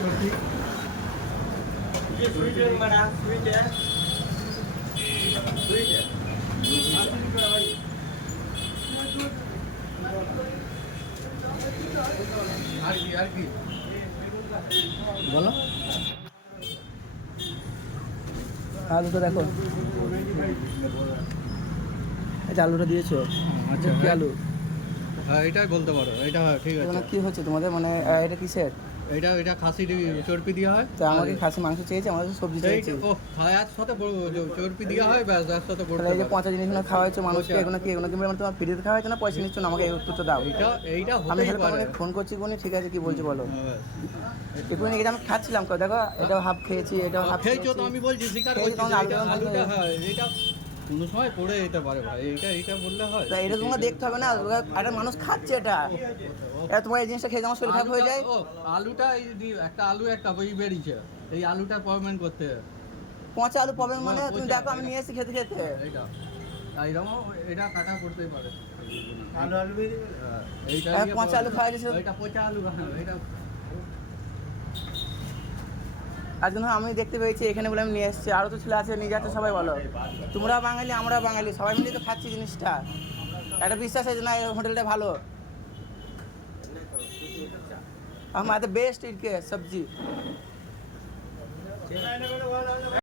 चौकी ये स्वीट है बड़ा स्वीट है स्वीट है আর কি বলো আলুটা দেখো আচ্ছা আলুটা দিয়েছো আচ্ছা কি আলু হ্যাঁ এটাই বলতে পারো এটা ঠিক আছে কি হচ্ছে তোমাদের মানে এটা কিসের এটা খাসি চর্বি দেওয়া হয় তো আমাকে খাসি মাংস চেয়েছে আমাদের সবজি চেয়েছে ও খায়ার সাথে চর্বি দেওয়া হয় ব্যাস তার সাথে বড় তাহলে এই যে পচা জিনিসগুলো খাওয়া হচ্ছে মানুষকে এগুলো কি এগুলো কি মানে তোমার ফ্রিতে খাওয়া হচ্ছে না পয়সা নিচ্ছ না আমাকে এই উত্তরটা দাও এইটা আমি হতেই তাহলে পারে তোমাকে ফোন করছি কোনি ঠিক আছে কি বলছি বলো হ্যাঁ, একটু নিয়ে আমি খাচ্ছিলাম দেখো এটাও হাফ খেয়েছি এটাও হাফ খেয়েছো তো আমি বলছি স্বীকার খেয়েছি, করছি তখন যে এটা আলুটা আলুটা হ্যাঁ এটা কোনো সময় পড়ে যেতে পারে ভাই এইটা বললে হয় তা এটা তোমাকে দেখতে হবে না একটা মানুষ খাচ্ছে এটা এটা তোমার এই জিনিসটা খেয়ে আমার শরীর খারাপ হয়ে যায় ও আলুটা এই একটা আলু একটা বই বেরিয়েছে এই আলুটা প্রবলেম করতে পচা আলু পাবেন মানে তুমি দেখো আমি নিয়ে এসেছি খেতে খেতে এইটা এইরকম এটা কাটা করতেই পারে আলু আলু এইটা পচা আলু খাওয়া যাচ্ছে এটা পচা আলু হ্যাঁ এটা আজকে ধরো আমি দেখতে পেয়েছি এখানে বলে আমি নিয়ে এসেছি আরও তো ছেলে আছে নিয়ে যাচ্ছে সবাই বলো তোমরা বাঙালি আমরা বাঙালি সবাই মিলে তো খাচ্ছি জিনিসটা একটা বিশ্বাস আছে না এই হোটেলটা ভালো हमारे बेस्ट इनके सब्जी